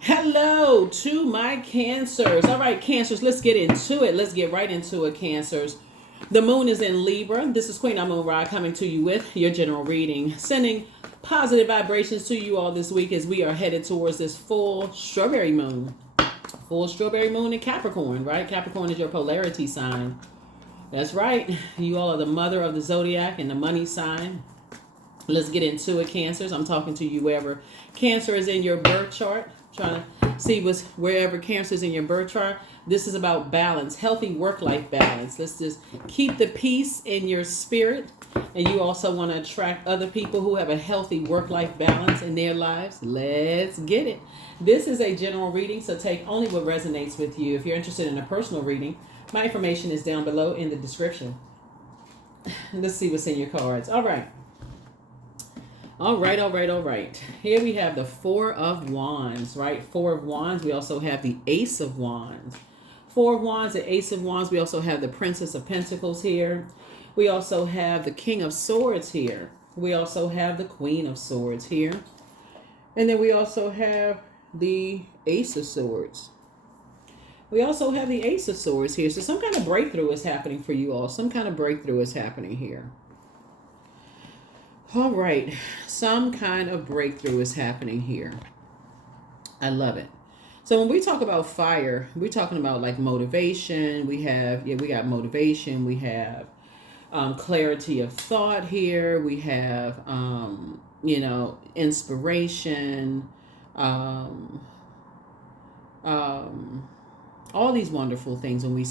Hello to my cancers. All right, cancers, let's get into it. Let's get right into it, cancers. The moon is in Libra. This is Queen Amun Ra coming to you with your general reading, sending positive vibrations to you all this week as we are headed towards this full strawberry moon. Full strawberry moon in Capricorn, right? Capricorn is your polarity sign. That's right. You all are the mother of the zodiac and the money sign. Let's get into it, cancers. I'm talking to you wherever cancer is in your birth chart. Trying to see what's wherever cancer is in your birth chart. This is about balance, healthy work-life balance. Let's just keep the peace in your spirit. And you also want to attract other people who have a healthy work-life balance in their lives. Let's get it. This is a general reading, so take only what resonates with you. If you're interested in a personal reading, my information is down below in the description. Let's see what's in your cards. All right. All right, all right, all right. Here we have the Four of Wands, right? Four of Wands. We also have the Ace of Wands. Four of Wands, the Ace of Wands. We also have the Princess of Pentacles here. We also have the King of Swords here. We also have the Queen of Swords here. And then we also have the Ace of Swords. We also have the Ace of Swords here. So some kind of breakthrough is happening for you all. Some kind of breakthrough is happening here. All right, some kind of breakthrough is happening here. I love it. So when we talk about fire, we're talking about like motivation. We got motivation. We have clarity of thought here. We have, inspiration. All these wonderful things when we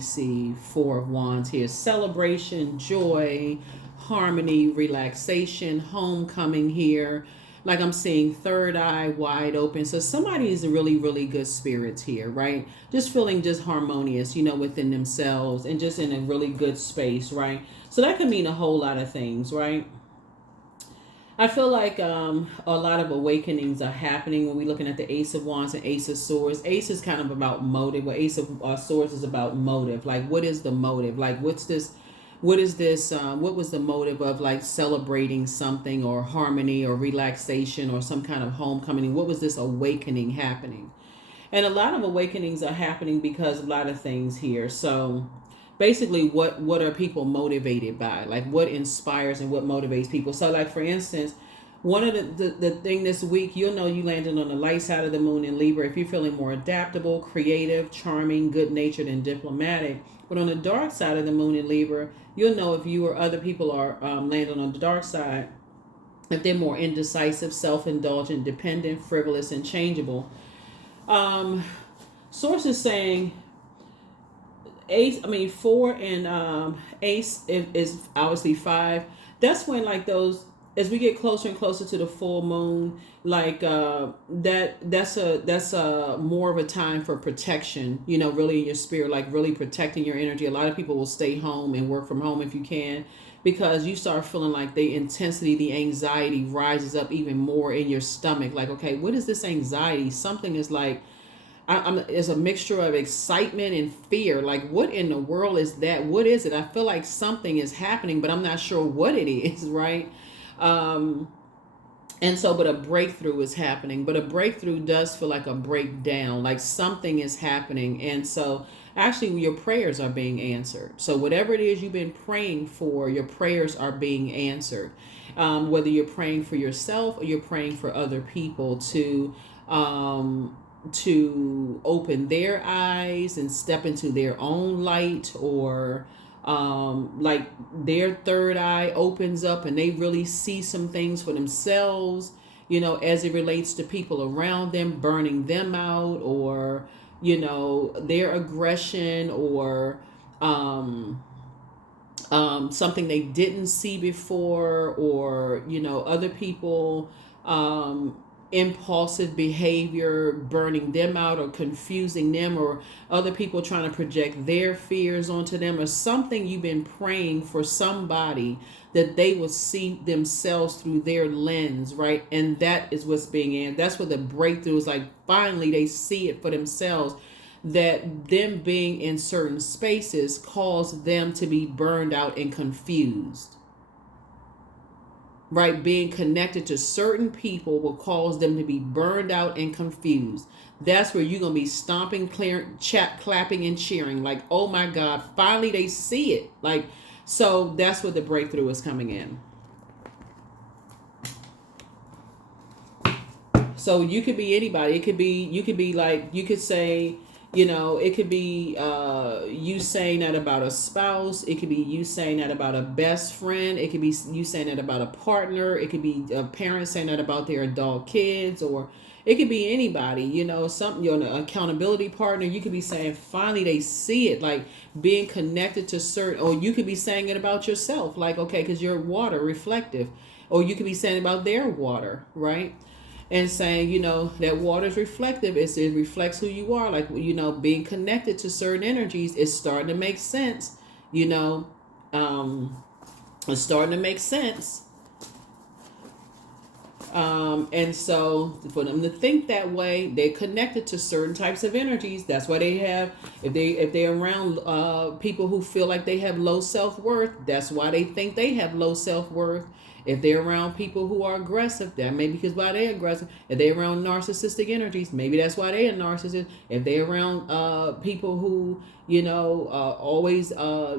see Four of Wands here: celebration, joy, harmony, relaxation, homecoming here. Like I'm seeing third eye wide open. So somebody is really, really good spirits here, right? Just feeling just harmonious, within themselves and just in a really good space, right? So that can mean a whole lot of things, right? I feel like a lot of awakenings are happening when we're looking at the Ace of Wands and Ace of Swords. Ace is kind of about motive, but Ace of Swords is about motive. Like, what is the motive? Like, what is this? What was the motive of like celebrating something or harmony or relaxation or some kind of homecoming? What was this awakening happening? And a lot of awakenings are happening because of a lot of things here. So basically what are people motivated by, like what inspires and what motivates people. So like for instance, one of the thing this week, you landed on the light side of the moon in Libra if you're feeling more adaptable, creative, charming, good natured, and diplomatic. But on the dark side of the moon in Libra, you'll know if you or other people are landing on the dark side, if they're more indecisive, self-indulgent, dependent, frivolous, and changeable. Sources saying four and ace is obviously five. That's when like those, as we get closer and closer to the full moon, like that's a more of a time for protection, really in your spirit, like really protecting your energy. A lot of people will stay home and work from home if you can, because you start feeling like the intensity, the anxiety rises up even more in your stomach. Like, okay, what is this anxiety? Something is like, it's a mixture of excitement and fear. Like, what in the world is that? What is it? I feel like something is happening, but I'm not sure what it is, right? But a breakthrough is happening. But a breakthrough does feel like a breakdown, like something is happening. And so actually your prayers are being answered. So whatever it is you've been praying for, your prayers are being answered. Whether you're praying for yourself or you're praying for other people to open their eyes and step into their own light, or like their third eye opens up and they really see some things for themselves, as it relates to people around them, burning them out, or their aggression, or something they didn't see before, or other people impulsive behavior burning them out or confusing them, or other people trying to project their fears onto them, or something. You've been praying for somebody that they will see themselves through their lens, right? And that is what's being in. That's what the breakthrough is like. Finally they see it for themselves, that them being in certain spaces cause them to be burned out and confused. right? Being connected to certain people will cause them to be burned out and confused. That's where you're going to be stomping, clapping, and cheering. Like, oh my God, finally they see it. Like, so that's where the breakthrough is coming in. So you could be anybody. It could be, you could be like, you could say, it could be you saying that about a spouse. It could be you saying that about a best friend. It could be you saying that about a partner. It could be a parent saying that about their adult kids, or it could be anybody, something, you're an accountability partner. You could be saying, finally, they see it, like being connected to certain, or you could be saying it about yourself, like, okay, because you're water reflective, or you could be saying about their water, right? And saying, that water is reflective. It reflects who you are. Like, being connected to certain energies is starting to make sense. It's starting to make sense. And so for them to think that way, they're connected to certain types of energies. That's why they have, if they're around people who feel like they have low self-worth, that's why they think they have low self-worth. If they're around people who are aggressive, that may be because why they're aggressive. If they're around narcissistic energies, maybe that's why they're narcissists. If they're around people who, always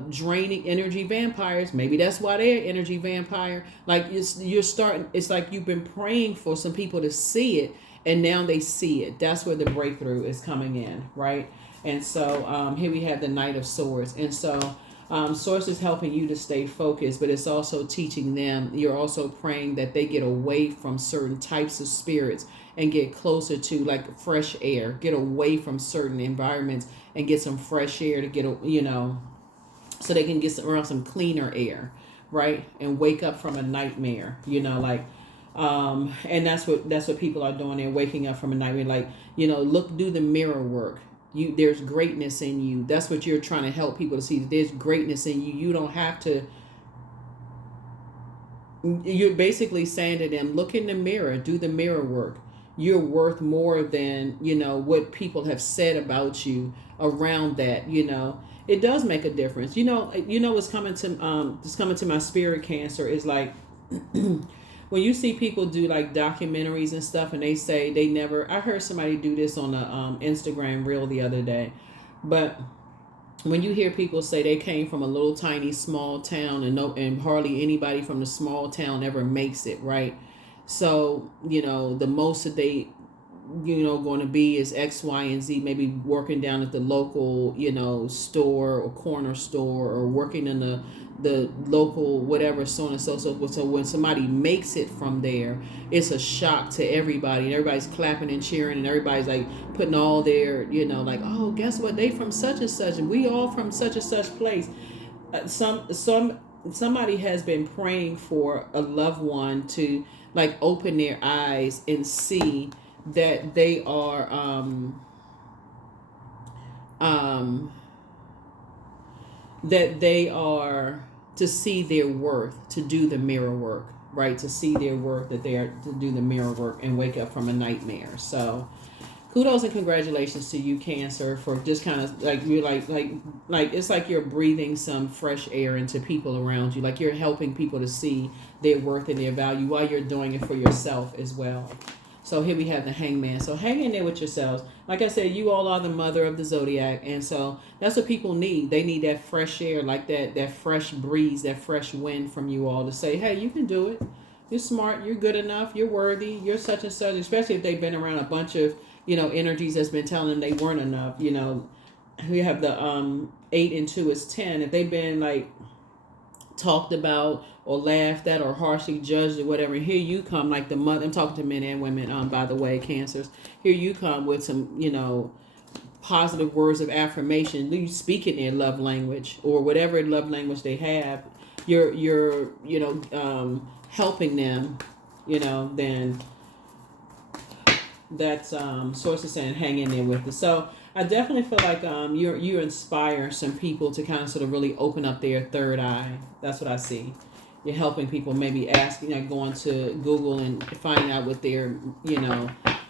draining energy vampires, maybe that's why they're energy vampire. Like you're starting, it's like you've been praying for some people to see it, and now they see it. That's where the breakthrough is coming in, right? And so here we have the Knight of Swords. And so Source is helping you to stay focused, but it's also teaching them. You're also praying that they get away from certain types of spirits and get closer to like fresh air. Get away from certain environments and get some fresh air to get, so they can get around some cleaner air, right? And wake up from a nightmare, and that's what people are doing. They're waking up from a nightmare, like, do the mirror work. There's greatness in you. That's what you're trying to help people to see. There's greatness in you. You don't have to. You're basically saying to them, look in the mirror, do the mirror work. You're worth more than, what people have said about you around that, It does make a difference. What's coming to my spirit, Cancer, is like when you see people do like documentaries and stuff, and they say they never, I heard somebody do this on a Instagram reel the other day, but when you hear people say they came from a little tiny small town and hardly anybody from the small town ever makes it, right? So, the most that they, going to be is X, Y, and Z, maybe working down at the local, store or corner store, or working in the local whatever, so on and so forth. So when somebody makes it from there, it's a shock to everybody, and everybody's clapping and cheering, and everybody's like putting all their, like, oh, guess what, they from such and such, and we all from such and such place. Somebody has been praying for a loved one to like open their eyes and see that they are to see their worth, to do the mirror work, right? To see their worth, that they are to do the mirror work and wake up from a nightmare. So kudos and congratulations to you, Cancer, for just kind of like, you're like it's like you're breathing some fresh air into people around you. Like you're helping people to see their worth and their value while you're doing it for yourself as well. So here we have the Hangman. So hang in there with yourselves. Like I said, you all are the mother of the zodiac. And so that's what people need. They need that fresh air, like that fresh breeze, that fresh wind from you all to say, hey, you can do it. You're smart. You're good enough. You're worthy. You're such and such, especially if they've been around a bunch of, energies that's been telling them they weren't enough. We have the 8 and 2 is 10. If they've been like talked about or laughed at or harshly judged or whatever, here you come, like the mother. I'm talking to men and women, by the way, Cancers. Here you come with some, positive words of affirmation. You speak in their love language or whatever love language they have. You're helping them, then that's Source is saying hang in there with it. So I definitely feel like you inspire some people to kind of sort of really open up their third eye. That's what I see. You're helping people, maybe asking, like going to Google and finding out what their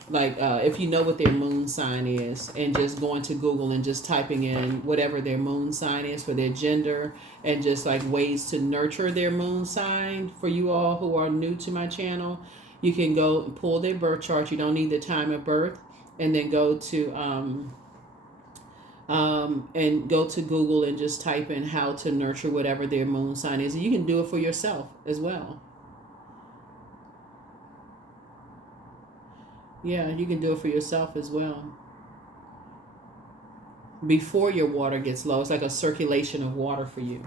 like if you know what their moon sign is, and just going to Google and just typing in whatever their moon sign is for their gender, and just like ways to nurture their moon sign. For you all who are new to my channel, you can go and pull their birth chart. You don't need the time of birth, and then go to Google and just type in how to nurture whatever their moon sign is. And you can do it for yourself as well. Yeah, you can do it for yourself as well. Before your water gets low, it's like a circulation of water for you.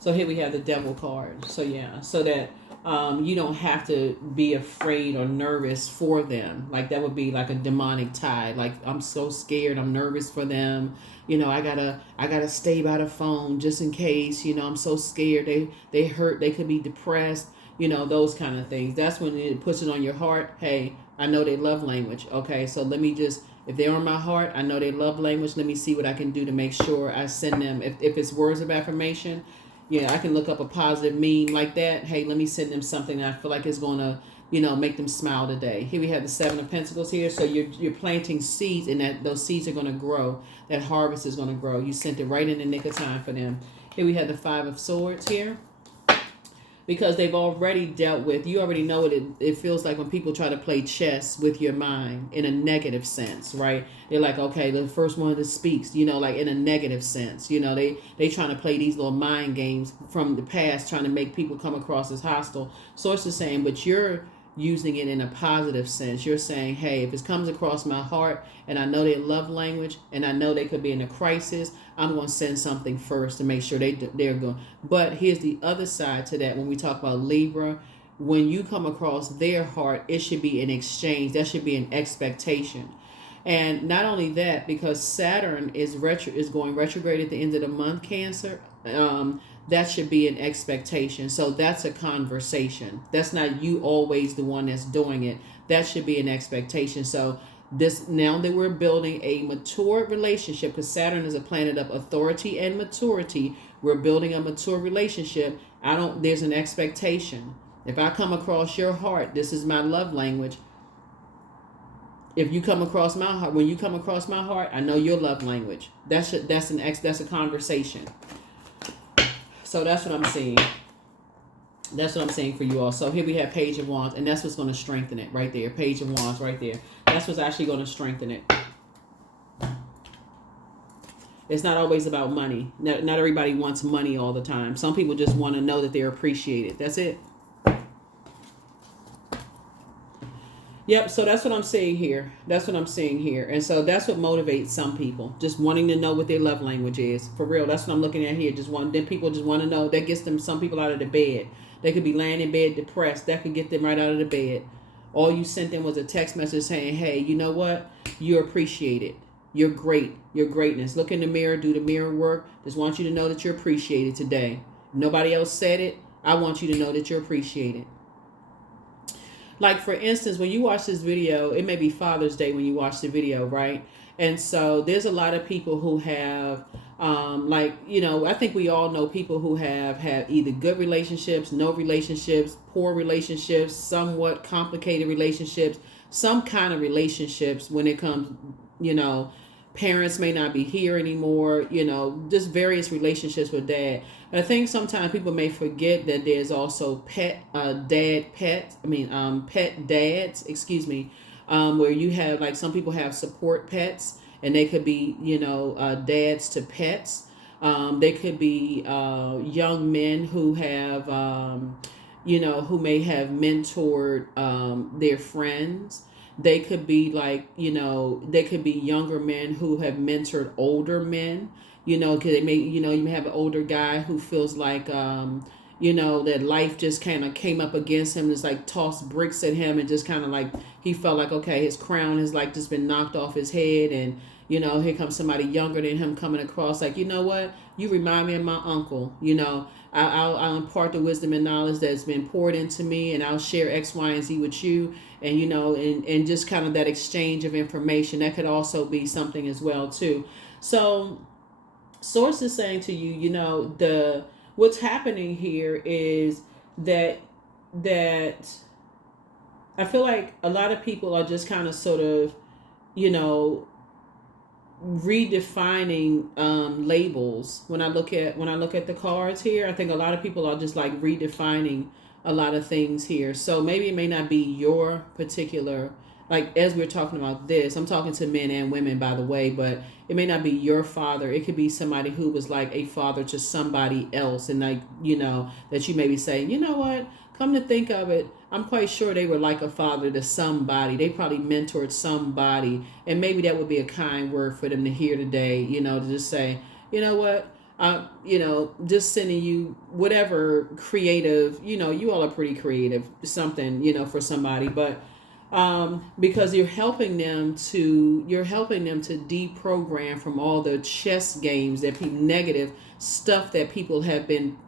So here we have the Devil card. So yeah, so that you don't have to be afraid or nervous for them. Like that would be like a demonic tie. Like, I'm so scared, I'm nervous for them. You know, I gotta stay by the phone just in case. You know, I'm so scared. They hurt. They could be depressed. You know, those kind of things. That's when it puts it on your heart. Hey, I know they love language. Okay, so let me just, if they're on my heart, I know they love language. Let me see what I can do to make sure I send them. If it's words of affirmation, yeah, I can look up a positive meme like that. Hey, let me send them something that I feel like is going to, you know, make them smile today. Here we have the Seven of Pentacles here. So you're planting seeds, and that those seeds are going to grow. That harvest is going to grow. You sent it right in the nick of time for them. Here we have the Five of Swords here. Because they've already dealt with, you already know what it feels like when people try to play chess with your mind in a negative sense, right? They're like, okay, the first one that speaks, you know, like in a negative sense. You know, they trying to play these little mind games from the past, trying to make people come across as hostile. So it's the same, but you're using it in a positive sense. You're saying, hey, if it comes across my heart and I know they love language and I know they could be in a crisis, I'm going to send something first to make sure they're good. But here's the other side to that. When we talk about Libra, when you come across their heart, it should be an exchange. That should be an expectation. And not only that, because Saturn is going retrograde at the end of the month, Cancer, that should be an expectation. So that's a conversation. That's not you always the one that's doing it. That should be an expectation. So this, now that we're building a mature relationship, because Saturn is a planet of authority and maturity, we're building a mature relationship. There's an expectation. If I come across your heart, this is my love language. If you come across my heart, when you come across my heart, I know your love language. That's a conversation. So that's what I'm seeing. That's what I'm saying for you all. So here we have Page of Wands, and that's what's going to strengthen it right there. Page of Wands right there. That's what's actually going to strengthen it. It's not always about money. Not everybody wants money all the time. Some people just want to know that they're appreciated. That's it. Yep, so that's what I'm seeing here. That's what I'm seeing here. And so that's what motivates some people. Just wanting to know what their love language is. For real, that's what I'm looking at here. Then people just want to know. That gets them, some people, out of the bed. They could be laying in bed depressed. That could get them right out of the bed. All you sent them was a text message saying, hey, you know what? You're appreciated. You're great. Your greatness. Look in the mirror. Do the mirror work. Just want you to know that you're appreciated today. Nobody else said it. I want you to know that you're appreciated. Like, for instance, when you watch this video, it may be Father's Day when you watch the video, right? And so there's a lot of people who have, I think we all know people who have had either good relationships, no relationships, poor relationships, somewhat complicated relationships, some kind of relationships when it comes, parents may not be here anymore, just various relationships with dad. But I think sometimes people may forget that there's also pet dads, where you have, like, some people have support pets, and they could be, dads to pets. They could be young men who have, who may have mentored their friends. They could be they could be younger men who have mentored older men, because they may, you may have an older guy who feels like, that life just kind of came up against him, just like tossed bricks at him, and just kind of like, he felt like, okay, his crown has like just been knocked off his head, and, here comes somebody younger than him coming across like, you know what, you remind me of my uncle, I'll impart the wisdom and knowledge that's been poured into me, and I'll share X, Y, and Z with you. And, and just kind of that exchange of information, that could also be something as well, too. So Source is saying to you, what's happening here is that I feel like a lot of people are just kind of sort of, you know, redefining labels. When I look at the cards here, I think a lot of people are just like redefining a lot of things here. So maybe it may not be your particular, like as we're talking about this, I'm talking to men and women, by the way, but it may not be your father. It could be somebody who was like a father to somebody else, and like, that you maybe say, you know what, come to think of it, I'm quite sure they were like a father to somebody. They probably mentored somebody, and maybe that would be a kind word for them to hear today. To just say, you know what, just sending you whatever creative. You all are pretty creative. Something, for somebody, but because you're helping them to deprogram from all the chess games that people, negative stuff that people have been,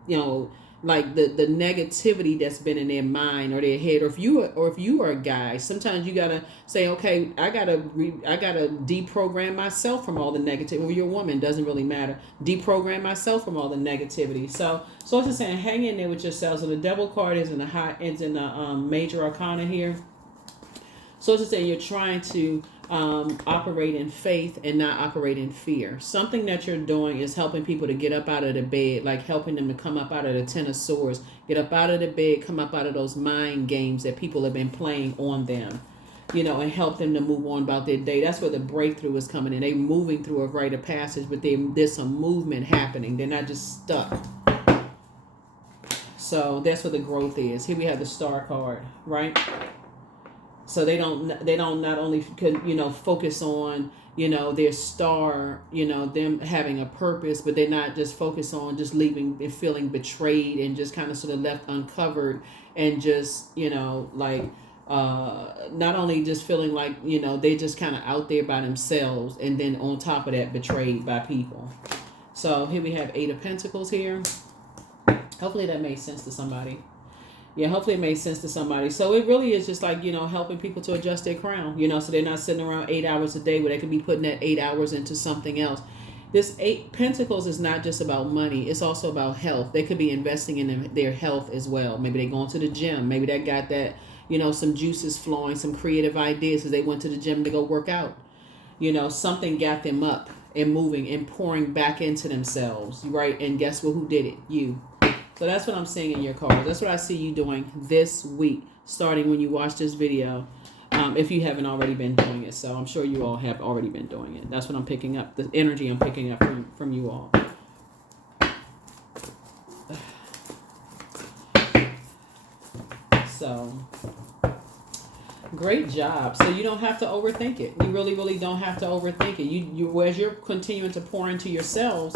like the negativity that's been in their mind or their head. Or if you are a guy, sometimes you gotta say, okay, I gotta deprogram myself from all the negativity. Or you're a woman, doesn't really matter. Deprogram myself from all the negativity. So it's just saying, hang in there with yourselves. So the devil card is in the major arcana here. So it's just saying you're trying to operate in faith and not operate in fear. Something that you're doing is helping people to get up out of the bed, like helping them to come up out of the Ten of Swords, get up out of the bed, come up out of those mind games that people have been playing on them, and help them to move on about their day. That's where the breakthrough is coming in. They're moving through a rite of passage, but there's some movement happening. They're not just stuck. So that's where the growth is. Here we have the Star card, right? So they don't not only focus on their star, them having a purpose, but they're not just focused on just leaving and feeling betrayed and just kind of sort of left uncovered, and just like not only just feeling like they just kind of out there by themselves, and then on top of that betrayed by people. So here we have Eight of Pentacles here. Hopefully that made sense to somebody. Yeah, hopefully it made sense to somebody. So it really is just like, helping people to adjust their crown, so they're not sitting around 8 hours a day, where they could be putting that 8 hours into something else. This Eight Pentacles is not just about money. It's also about health. They could be investing in their health as well. Maybe they're going to the gym. Maybe they got that, some juices flowing, some creative ideas because they went to the gym to go work out. Something got them up and moving and pouring back into themselves, right? And guess what? Who did it? You. So that's what I'm seeing in your cards. That's what I see you doing this week, starting when you watch this video, if you haven't already been doing it. So I'm sure you all have already been doing it. That's what I'm picking up, the energy I'm picking up from you all. So, great job. So you don't have to overthink it. You really, really don't have to overthink it. You as you're continuing to pour into yourselves,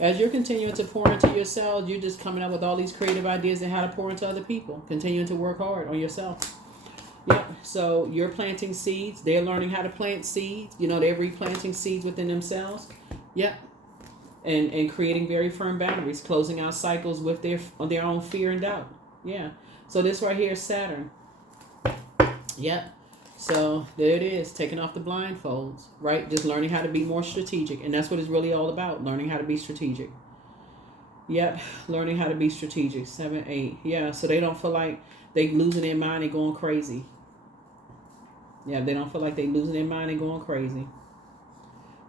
you're just coming up with all these creative ideas and how to pour into other people. Continuing to work hard on yourself. Yep. So you're planting seeds. They're learning how to plant seeds. They're replanting seeds within themselves. Yep. And creating very firm boundaries, closing out cycles with their own fear and doubt. Yeah. So this right here is Saturn. Yep. So there it is, taking off the blindfolds, right? Just learning how to be more strategic. And that's what it's really all about, learning how to be strategic. Yep, learning how to be strategic. 7, 8. Yeah, so they don't feel like they losing their mind and going crazy. Yeah, they don't feel like they losing their mind and going crazy.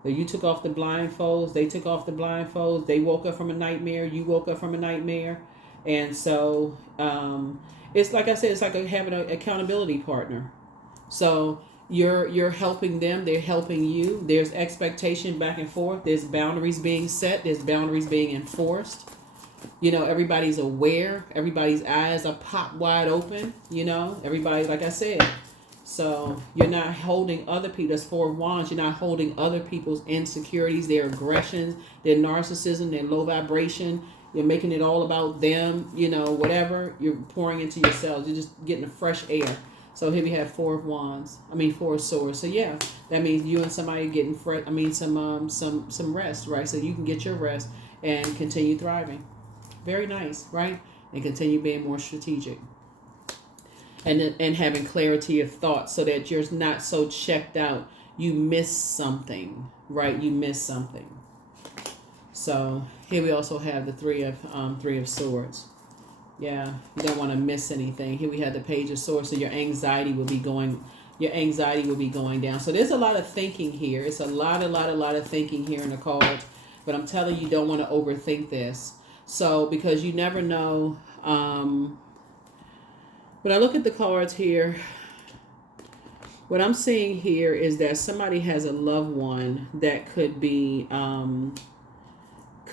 But you took off the blindfolds. They took off the blindfolds. They woke up from a nightmare. You woke up from a nightmare. And so it's like I said, it's like having an accountability partner. So you're helping them, they're helping you. There's expectation back and forth. There's boundaries being set. There's boundaries being enforced. Everybody's aware. Everybody's eyes are popped wide open. Everybody, like I said. So you're not holding other people. That's 4 of Wands. You're not holding other people's insecurities, their aggressions, their narcissism, their low vibration. You're making it all about them. Whatever. You're pouring into yourselves. You're just getting a fresh air. So here we have 4 of Wands. 4 of Swords. So yeah, that means you and somebody getting some rest, right? So you can get your rest and continue thriving. Very nice, right? And continue being more strategic. And having clarity of thought, so that you're not so checked out. You miss something, right? You miss something. So here we also have the 3 of Swords. Yeah, you don't want to miss anything. Here we have the Page of Swords, so your anxiety will be going. Your anxiety will be going down. So there's a lot of thinking here. It's a lot of thinking here in the cards. But I'm telling you, don't want to overthink this. So because you never know. When I look at the cards here, what I'm seeing here is that somebody has a loved one that could be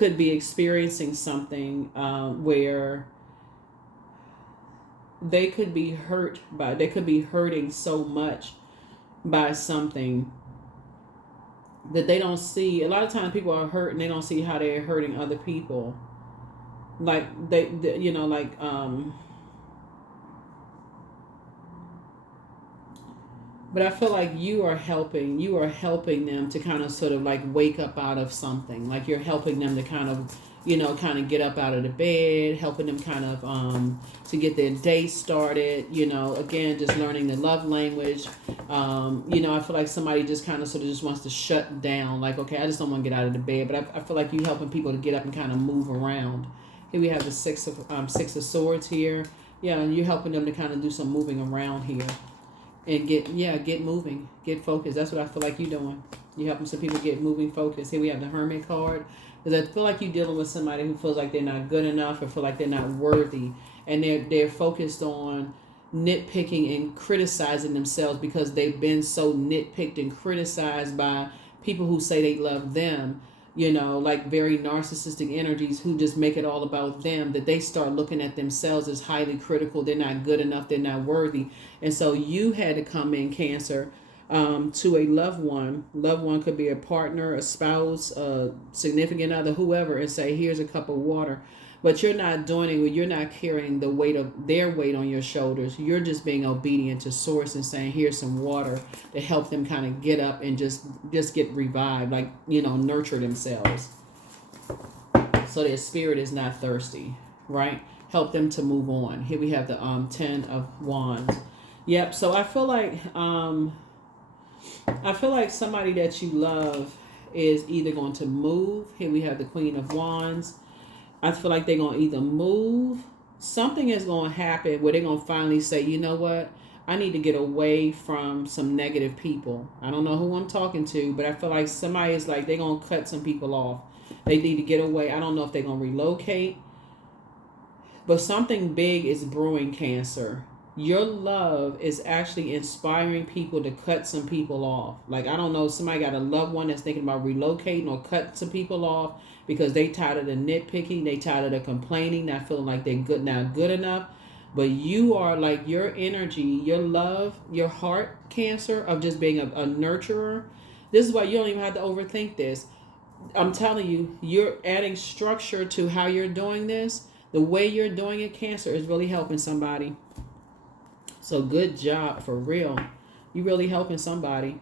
experiencing something where they could be hurting so much by something that they don't see. A lot of times people are hurt and they don't see how they're hurting other people. Like they you know, like but I feel like you are helping them to kind of sort of like wake up out of something. Like you're helping them to kind of, kind of get up out of the bed, helping them kind of to get their day started, again, just learning the love language. I feel like somebody just kind of sort of just wants to shut down. Like, okay, I just don't want to get out of the bed. But I feel like you helping people to get up and kind of move around. Here we have the Six of Swords here. Yeah, and you're helping them to kind of do some moving around here. And get moving, get focused. That's what I feel like you're doing. You're helping some people get moving, focused. Here we have the Hermit card. Because I feel like you're dealing with somebody who feels like they're not good enough or feel like they're not worthy. And they're focused on nitpicking and criticizing themselves because they've been so nitpicked and criticized by people who say they love them. Like very narcissistic energies who just make it all about them, that they start looking at themselves as highly critical. They're not good enough. They're not worthy. And so you had to come in, Cancer, to a loved one. Loved one could be a partner, a spouse, a significant other, whoever, and say, here's a cup of water. But you're not doing it. You're not carrying the weight of their weight on your shoulders. You're just being obedient to Source and saying, here's some water to help them kind of get up and just get revived, like, nurture themselves. So their spirit is not thirsty, right? Help them to move on. Here we have the 10 of Wands. Yep. So I feel like somebody that you love is either going to move. Here we have the Queen of Wands. I feel like they're going to either move. Something is going to happen where they're going to finally say, you know what? I need to get away from some negative people. I don't know who I'm talking to, but I feel like somebody is like, they're going to cut some people off. They need to get away. I don't know if they're going to relocate. But something big is brewing, Cancer. Your love is actually inspiring people to cut some people off. Like, I don't know, somebody got a loved one that's thinking about relocating or cut some people off because they tired of the nitpicking, they tired of the complaining, not feeling like they're not good enough. But you are like, your energy, your love, your heart, Cancer, of just being a nurturer. This is why you don't even have to overthink this. I'm telling you, you're adding structure to how you're doing this. The way you're doing it, Cancer, is really helping somebody. So good job, for real. You really helping somebody.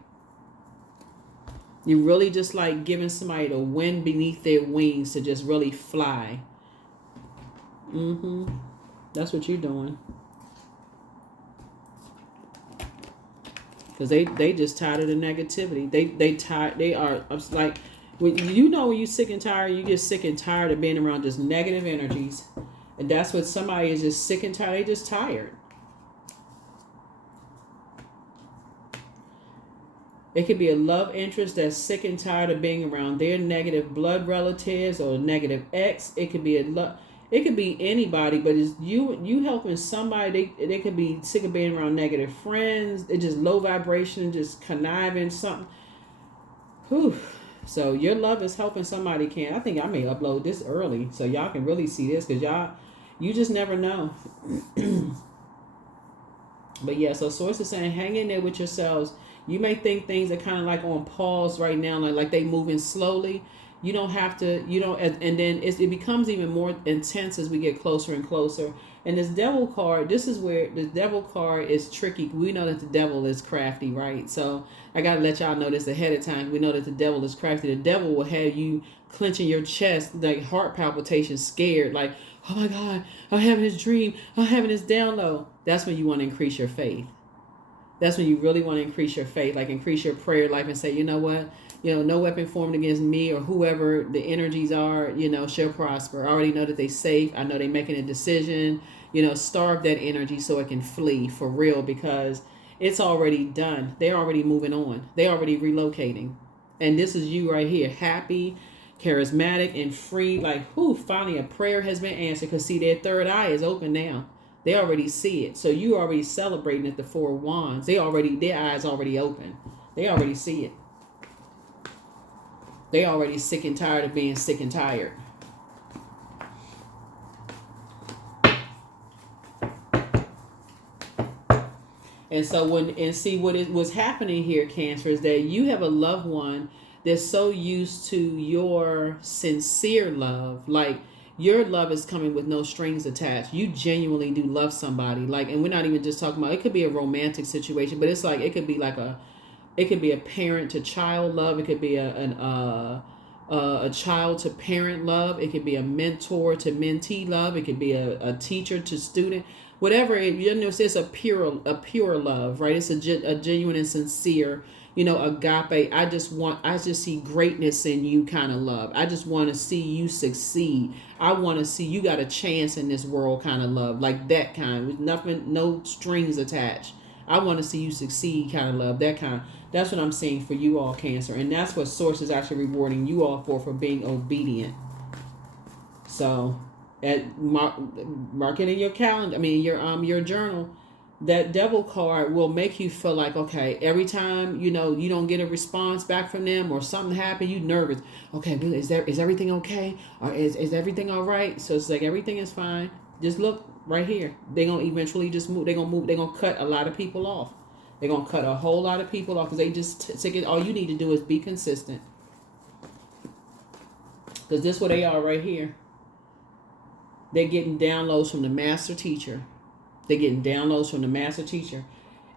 You really just like giving somebody the wind beneath their wings to just really fly. That's what you're doing. Because they just tired of the negativity. They are like, when you're sick and tired, you get sick and tired of being around just negative energies. And that's what somebody is, just sick and tired. They just tired. It could be a love interest that's sick and tired of being around their negative blood relatives or negative ex. It could be it could be anybody, but it's you helping somebody. They could be sick of being around negative friends. It's just low vibration, just conniving something. Whew. So your love is helping somebody. I think I may upload this early so y'all can really see this, because you just never know. But yeah, so Source is saying, hang in there with yourselves. You may think things are kind of like on pause right now, like they moving slowly. You don't have to, and then it becomes even more intense as we get closer and closer. And this Devil card, this is where the Devil card is tricky. We know that the devil is crafty, right? So I got to let y'all know this ahead of time. We know that the devil is crafty. The devil will have you clenching your chest, like heart palpitations, scared, like, oh my God, I'm having this dream, I'm having this download. That's when you want to increase your faith. That's when you really want to increase your faith, like increase your prayer life and say, you know what? No weapon formed against me or whoever the energies are, shall prosper. I already know that they're safe. I know they're making a decision. starve that energy so it can flee for real, because it's already done. They're already moving on. They're already relocating. And this is you right here, happy, charismatic, and free. Like, whoo, finally a prayer has been answered. Because, see, their third eye is open now. They already see it. So you already celebrating at the Four of Wands. Their eyes already open. They already see it. They already sick and tired of being sick and tired. And so what's happening here, Cancer, is that you have a loved one that's so used to your sincere love. Like, your love is coming with no strings attached. You genuinely do love somebody. Like, and we're not even just talking about, it could be a romantic situation, but it's like, it could be a parent to child love. It could be a child to parent love. It could be a mentor to mentee love. It could be a teacher to student. Whatever it's a pure love, right? It's a genuine and sincere, agape. I just see greatness in you kind of love. I just want to see you succeed. I want to see you got a chance in this world kind of love, like that kind, with nothing, no strings attached. I want to see you succeed kind of love, that kind. That's what I'm seeing for you all, Cancer, and that's what Source is actually rewarding you all for being obedient. So, mark it in your calendar. I mean, your journal. That Devil card will make you feel like, okay, every time you don't get a response back from them or something happened, you nervous. Okay, is everything okay? Or is everything all right? So it's like everything is fine. Just look right here. They're gonna eventually just move. They're gonna cut a lot of people off. They're gonna cut a whole lot of people off because they just take it. All you need to do is be consistent. Because this is what they are right here. They're getting downloads from the master teacher. They're getting downloads from the master teacher.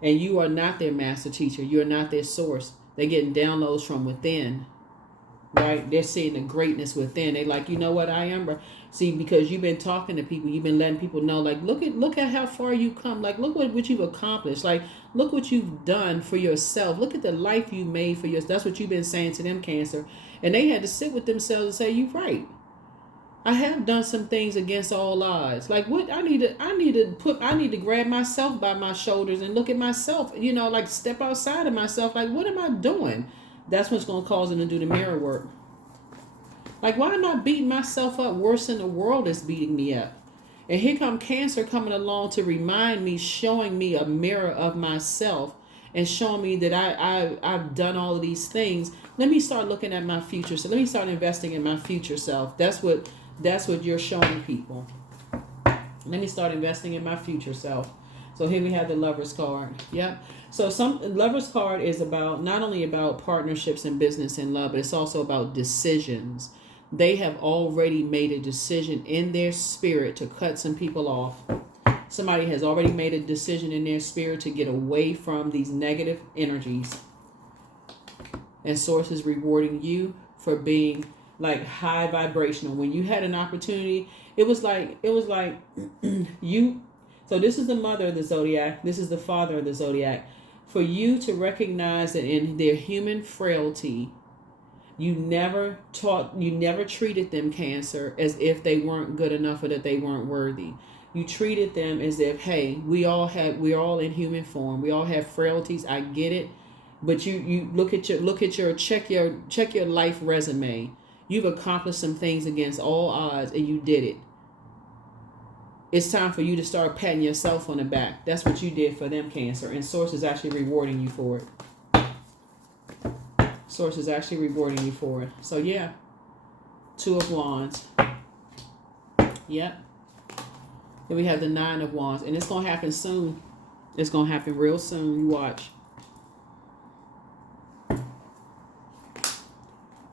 And you are not their master teacher. You are not their source. They're getting downloads from within. Right? They're seeing the greatness within. They're like, you know what, I am. See, because you've been talking to people. You've been letting people know, like, look at how far you come. Like, look what you've accomplished. Like, look what you've done for yourself. Look at the life you made for yourself. That's what you've been saying to them, Cancer. And they had to sit with themselves and say, you're right. I have done some things against all odds. Like, what I need to grab myself by my shoulders and look at myself, like step outside of myself. Like, what am I doing? That's what's going to cause them to do the mirror work. Like, why am I beating myself up worse than the world is beating me up? And here come Cancer coming along to remind me, showing me a mirror of myself and showing me that I've done all of these things. Let me start looking at my future. So let me start investing in my future self. That's what you're showing people. Let me start investing in my future self. So here we have the Lover's card. Yep. So Lover's card is not only about partnerships and business and love, but it's also about decisions. They have already made a decision in their spirit to cut some people off. Somebody has already made a decision in their spirit to get away from these negative energies. And Source is rewarding you for being like high vibrational. When you had an opportunity, it was like you. So this is the mother of the zodiac. This is the father of the zodiac. For you to recognize that in their human frailty, you never treated them, Cancer, as if they weren't good enough or that they weren't worthy. You treated them as if, hey, we're all in human form. We all have frailties. I get it. But you check your life resume. You've accomplished some things against all odds, and you did it. It's time for you to start patting yourself on the back. That's what you did for them, Cancer. And Source is actually rewarding you for it. Source is actually rewarding you for it. So, yeah. 2 of Wands. Yep. Then we have the 9 of Wands. And it's going to happen soon. It's going to happen real soon. You watch.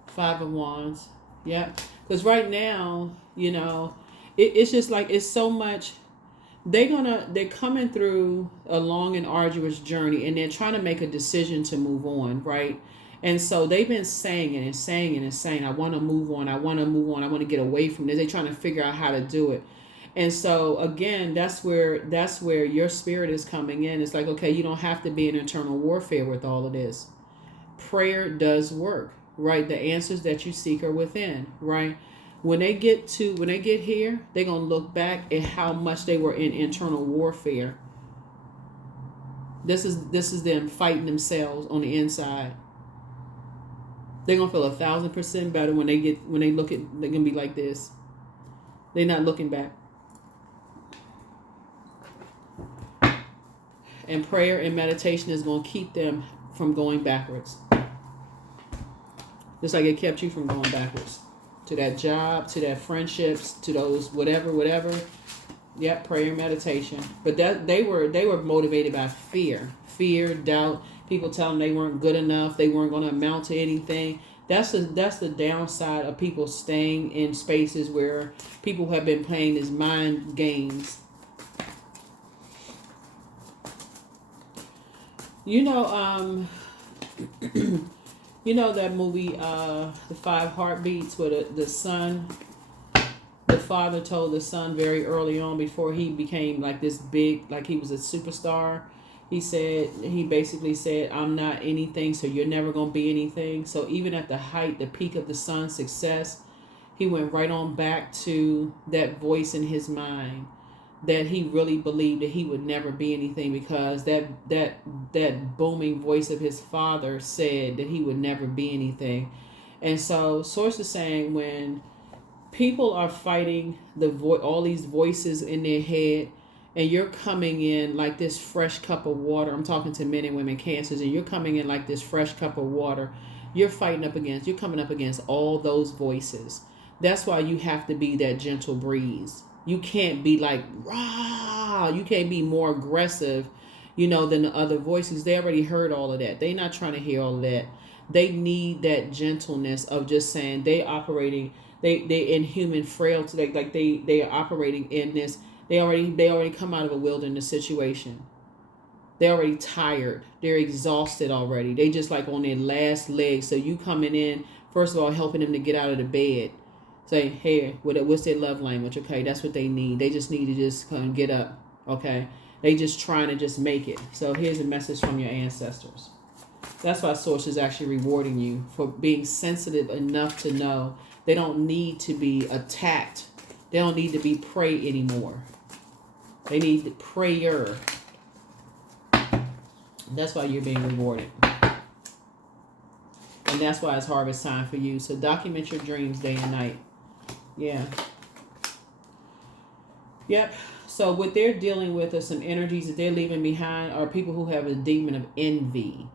5 of Wands. Yep. Because right now, it's just like, it's so much. They're coming through a long and arduous journey, and they're trying to make a decision to move on, right? And so they've been saying it and saying it and saying, I want to move on. I want to move on. I want to get away from this. They're trying to figure out how to do it. And so again, that's where your spirit is coming in. It's like, okay, you don't have to be in internal warfare with all of this. Prayer does work, right? The answers that you seek are within, right? When they get here, they're gonna look back at how much they were in internal warfare. This is them fighting themselves on the inside. They're gonna feel 1,000% better when they look at. They're gonna be like this. They're not looking back. And prayer and meditation is gonna keep them from going backwards. Just like it kept you from going backwards. To that job, to that friendships, to those whatever. Yep, prayer and meditation. But that they were motivated by fear, doubt. People telling them they weren't good enough, they weren't going to amount to anything. That's the downside of people staying in spaces where people have been playing these mind games. You know, you know that movie, The Five Heartbeats, where the father told the son very early on, before he became like this big, like he was a superstar. He basically said, I'm not anything, so you're never going to be anything. So even at the height, the peak of the son's success, he went right on back to that voice in his mind that he really believed that he would never be anything, because that booming voice of his father said that he would never be anything. And so Source is saying, when people are fighting all these voices in their head, and you're coming in like this fresh cup of water. I'm talking to men and women Cancers, and you're coming in like this fresh cup of water. You're coming up against all those voices. That's why you have to be that gentle breeze. You can't be like, rah! You can't be more aggressive, than the other voices. They already heard all of that. They're not trying to hear all of that. They need that gentleness of just saying they in human frailty. They are operating in this. They already come out of a wilderness situation. They're already tired. They're exhausted already. They just like on their last leg. So you coming in, first of all, helping them to get out of the bed. Say, hey, what's their love language? Okay, that's what they need. They just need to just come get up. Okay, they just trying to just make it. So here's a message from your ancestors. That's why Source is actually rewarding you for being sensitive enough to know they don't need to be attacked. They don't need to be prey anymore. They need prayer. That's why you're being rewarded. And that's why it's harvest time for you. So document your dreams day and night. Yeah. Yep. So what they're dealing with are some energies that they're leaving behind are people who have a demon of envy.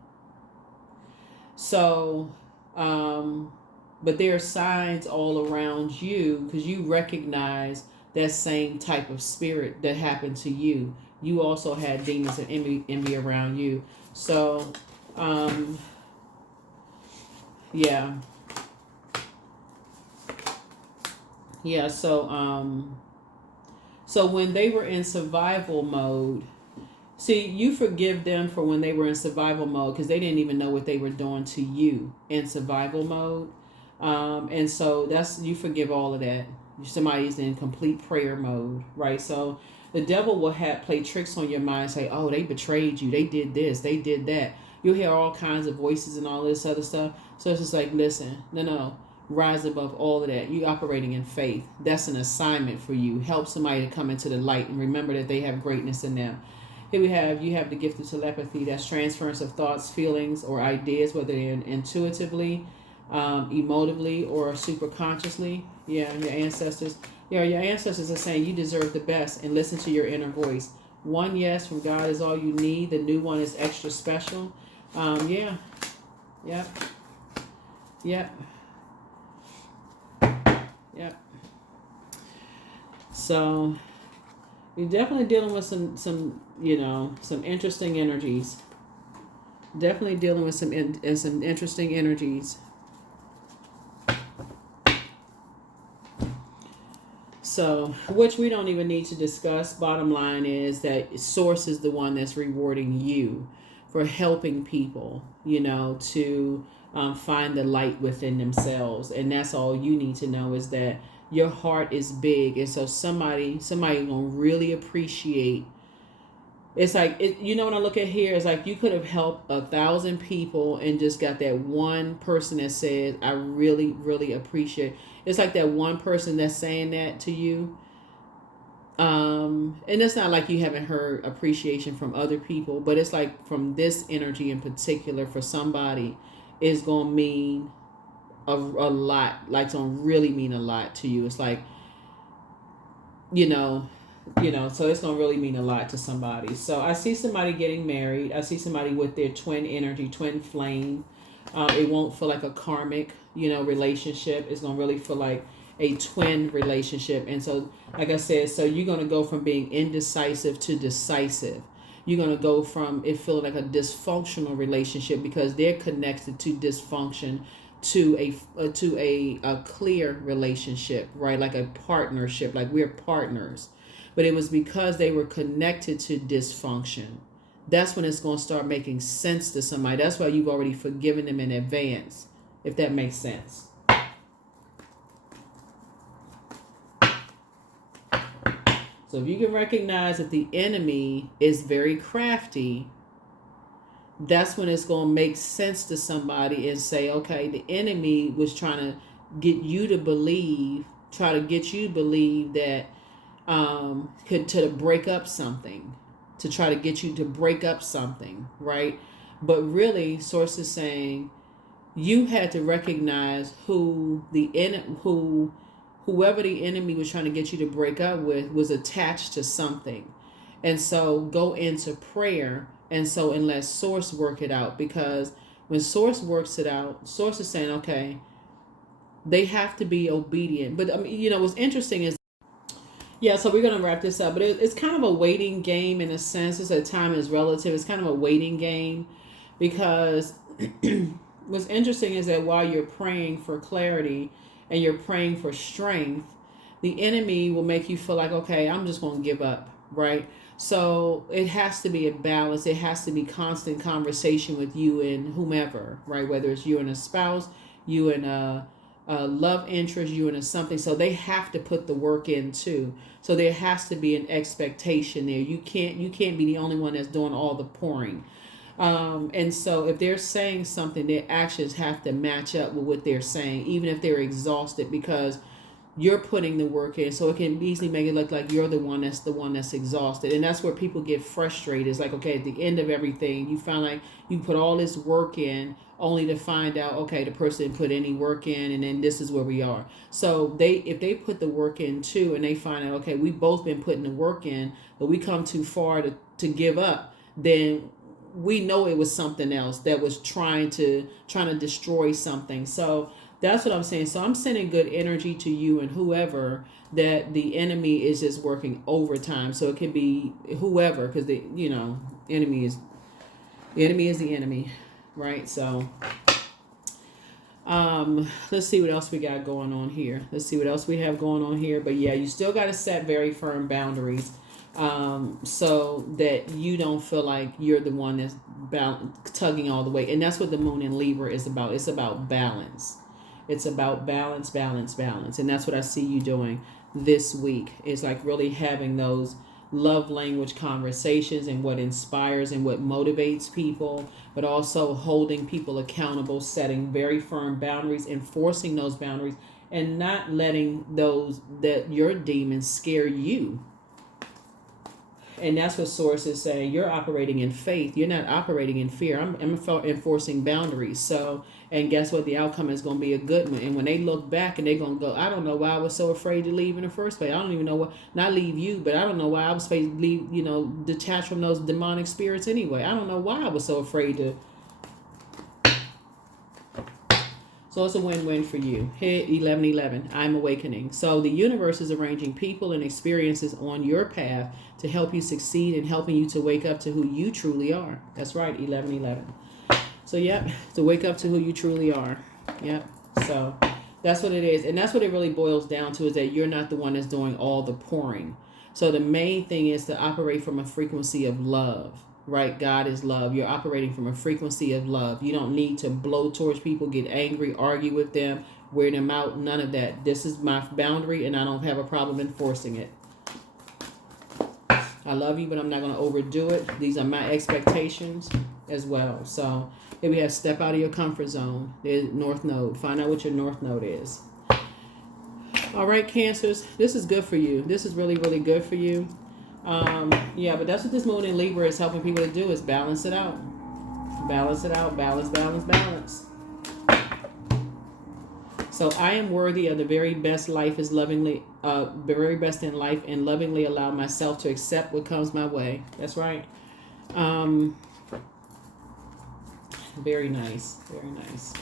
So, but there are signs all around you, because you recognize that same type of spirit that happened to you. You also had demons of envy around you. So, yeah. Yeah, so when they were in survival mode, see, you forgive them for when they were in survival mode, because they didn't even know what they were doing to you in survival mode. And so you forgive all of that. Somebody's in complete prayer mode, right? So the devil will play tricks on your mind, say, oh, they betrayed you. They did this. They did that. You'll hear all kinds of voices and all this other stuff. So it's just like, listen, no. Rise above all of that. You operating in faith. That's an assignment for you. Help somebody to come into the light and remember that they have greatness in them. Here you have the gift of telepathy. That's transference of thoughts, feelings, or ideas, whether they're intuitively, emotively, or super consciously. Yeah, your ancestors. Yeah, your ancestors are saying you deserve the best, and listen to your inner voice. One yes from God is all you need. The new one is extra special. Yeah. Yep. Yep. Yep. So you're definitely dealing with some interesting energies. Definitely dealing with some interesting energies. So, which we don't even need to discuss. Bottom line is that Source is the one that's rewarding you for helping people, to find the light within themselves. And that's all you need to know, is that your heart is big. And so somebody gonna really appreciate It's like, you know, when I look at here, it's like you could have helped 1,000 people and just got that one person that says, I really, really appreciate. It's like that one person that's saying that to you. And it's not like you haven't heard appreciation from other people, but it's like from this energy in particular for somebody is going to mean a lot, like it's going to really mean a lot to you. It's like, you know, so it's going to really mean a lot to somebody. So I see somebody getting married. I see somebody with their twin energy, twin flame. It won't feel like a karmic, relationship. It's going to really feel like a twin relationship. And so, like I said, so you're going to go from being indecisive to decisive. You're going to go from it feeling like a dysfunctional relationship because they're connected to dysfunction to a clear relationship, right? Like a partnership, like we're partners. But it was because they were connected to dysfunction. That's when it's going to start making sense to somebody. That's why you've already forgiven them in advance, if that makes sense. So if you can recognize that the enemy is very crafty, that's when it's going to make sense to somebody and say, okay, the enemy was trying to get you to believe, that to break up something, to try to get you to break up something, right? But really, Source is saying you had to recognize whoever the enemy was trying to get you to break up with was attached to something. And so go into prayer and let Source work it out, because when Source works it out, Source is saying, okay, they have to be obedient. But I mean, what's interesting is, yeah, so we're going to wrap this up, but it's kind of a waiting game in a sense. It's a time is relative. It's kind of a waiting game because what's interesting is that while you're praying for clarity and you're praying for strength, the enemy will make you feel like, okay, I'm just going to give up, right? So it has to be a balance. It has to be constant conversation with you and whomever, right? Whether it's you and a spouse, you and a love interest, you and something. So they have to put the work in too. So there has to be an expectation there. You can't be the only one that's doing all the pouring. And so if they're saying something, their actions have to match up with what they're saying, even if they're exhausted, because you're putting the work in. So it can easily make it look like you're the one that's exhausted. And that's where people get frustrated. It's like, okay, at the end of everything, you find like you put all this work in only to find out, okay, the person didn't put any work in, and then this is where we are. So if they put the work in too, and they find out, okay, we've both been putting the work in, but we come too far to give up, then we know it was something else that was trying to destroy something. So that's what I'm saying. So I'm sending good energy to you and whoever, that the enemy is just working overtime. So it can be whoever, because the enemy is the enemy, right? So let's see what else we got going on here. Let's see what else we have going on here. But yeah, you still got to set very firm boundaries, so that you don't feel like you're the one that's tugging all the way. And that's what the moon in Libra is about. It's about balance. It's about balance, balance, balance. And that's what I see you doing this week. It's like really having those love language conversations and what inspires and what motivates people, but also holding people accountable, setting very firm boundaries, enforcing those boundaries, and not letting your demons scare you. And that's what Source is saying. You're operating in faith. You're not operating in fear. I'm enforcing boundaries. So, and guess what? The outcome is going to be a good one. And when they look back and they're going to go, I don't know why I was so afraid to leave in the first place. I don't even know what, not leave you, but I don't know why I was afraid to leave, detach from those demonic spirits anyway. I don't know why I was so afraid to. So it's a win-win for you. Hit 1111. I'm awakening. So the universe is arranging people and experiences on your path to help you succeed and helping you to wake up to who you truly are. That's right, 1111. So yep, to wake up to who you truly are. Yep. So that's what it is. And that's what it really boils down to, is that you're not the one that's doing all the pouring. So the main thing is to operate from a frequency of love. Right? God is love. You're operating from a frequency of love. You don't need to blow towards people, get angry, argue with them, wear them out. None of that. This is my boundary, and I don't have a problem enforcing it. I love you, but I'm not going to overdo it. These are my expectations as well. So here we have step out of your comfort zone. There's North Node. Find out what your North Node is. All right, Cancers, this is good for you. This is really, really good for you. Yeah, but that's what this moon in Libra is helping people to do, is balance it out. Balance it out. Balance, balance, balance. So I am worthy of the very best life is lovingly, the very best in life, and lovingly allow myself to accept what comes my way. That's right. Very nice. Very nice.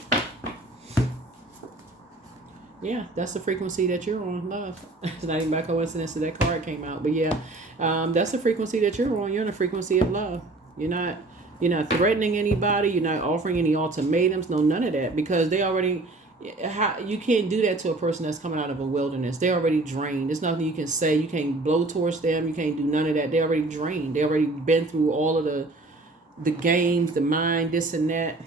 Yeah, that's the frequency that you're on, love. It's not even by coincidence that card came out. But yeah, that's the frequency that you're on. You're on the frequency of love. You're not threatening anybody. You're not offering any ultimatums. No, none of that. Because they already... you can't do that to a person that's coming out of a wilderness. They're already drained. There's nothing you can say. You can't blow towards them. You can't do none of that. They're already drained. They already been through all of the games, the mind, this and that.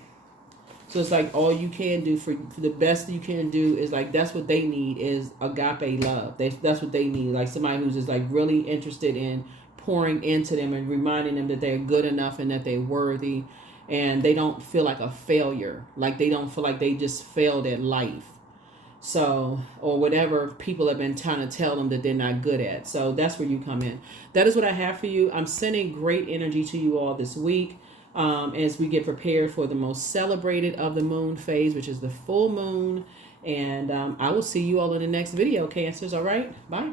So it's like all you can do for the best you can do is like, that's what they need, is agape love. That's what they need. Like somebody who's just like really interested in pouring into them and reminding them that they're good enough and that they're worthy. And they don't feel like a failure. Like they don't feel like they just failed at life. So, or whatever people have been trying to tell them that they're not good at. So that's where you come in. That is what I have for you. I'm sending great energy to you all this week as we get prepared for the most celebrated of the moon phase, which is the full moon. And I will see you all in the next video, Cancers. All right. Bye.